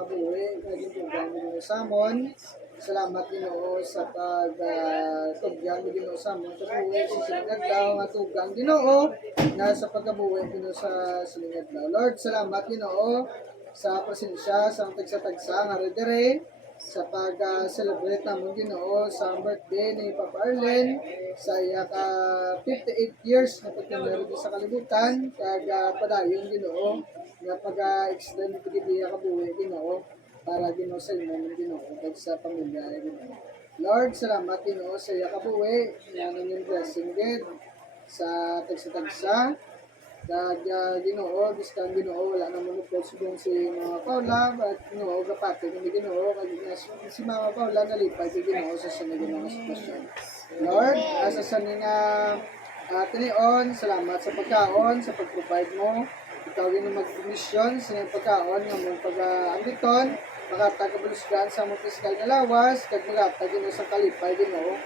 kabuhi, naging tugang Ginoo Samon. Salamat Ginoo sa pagtugyang Ginoo Samon kabuhi sa silingad daw nga tugang Ginoo na sa pagkabuhi Ginoo sa silingad daw. Lord, salamat Ginoo sa presensya sa tagsa-tagsa nga redere sa pag-celebrate namon Ginoo sa birthday ni Papa Arlen sa iya ka 58 years na pagkamero sa kalibutan kag padayon Ginoo nga pag-extend pagdiya ka buhi Ginoo para Ginoo sa imo Ginoo kag sa pamilya Ginoo. Lord, salamat Ginoo sa iya ka buhi nga nanging blessing gid sa tagsa-tagsa kag Ginoo, biskan Ginoo wala na mo subong si Mama Paula at Ginoo gapati ni Ginoo kag si Mama Paula nalipay kay Ginoo sa sa Ginoo nga sitwasyon. Lord, asa sa nga tinion, salamat sa pagkaon, sa pag-provide mo. Ikaw yung mag-mission sa nga pagkaon nga mong pag-ambiton, makatagabalusgan sa mong piskal nga lawas, kag magatag Ginoo sa kalipay Ginoo.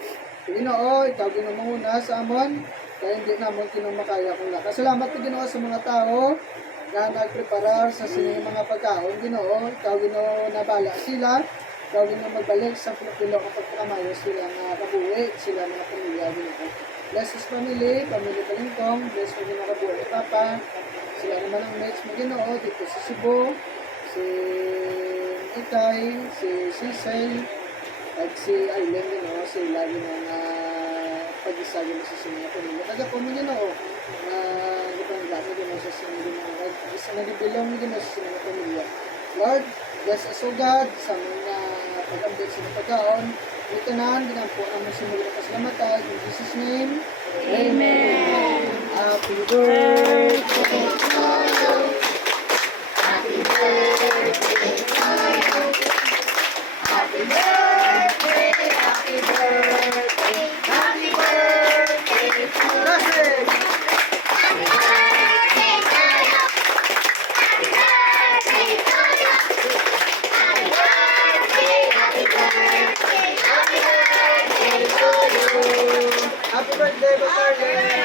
Ginoo, ikaw Ginoo manguna sa amon, kaya hindi naman kinumakaya kung lakas. Salamat po Ginoo sa mga tao na nagpreparar sa sining mga pagkaon Ginoo. Ikaw Ginoo nabala sila. Ikaw Ginoo magbalik sa Pilipino kapag pakamayo sila nga kabuhi, sila mga pamilya Ginoo. Bless his family, family Balingkong, bless mo Ginoo kabuhi ni Papa. Sila naman ang mates mo Ginoo dito sa Cebu, si Itay, si Cecil, at si Aileen Ginoo, sila Ginoo nga pag-isa Ginoo sa sining pamilya. Kada po mo Ginoo na gipangga mo Ginoo sa sining Ginoo. Isa nagibilong mo Ginoo sa sining pamilya. Lord, bless us o God sa mga pag-ambit sa pagkaon. Ito na, ginampo ang masimula na pasalamatan. In Jesus' name, Amen. Happy birthday to you. Happy birthday to you. Happy birthday, happy birthday, happy birthday to you. Happy birthday to you. Happy birthday to you. Happy birthday, happy birthday, happy birthday to you. Happy birthday, Papa Arlen.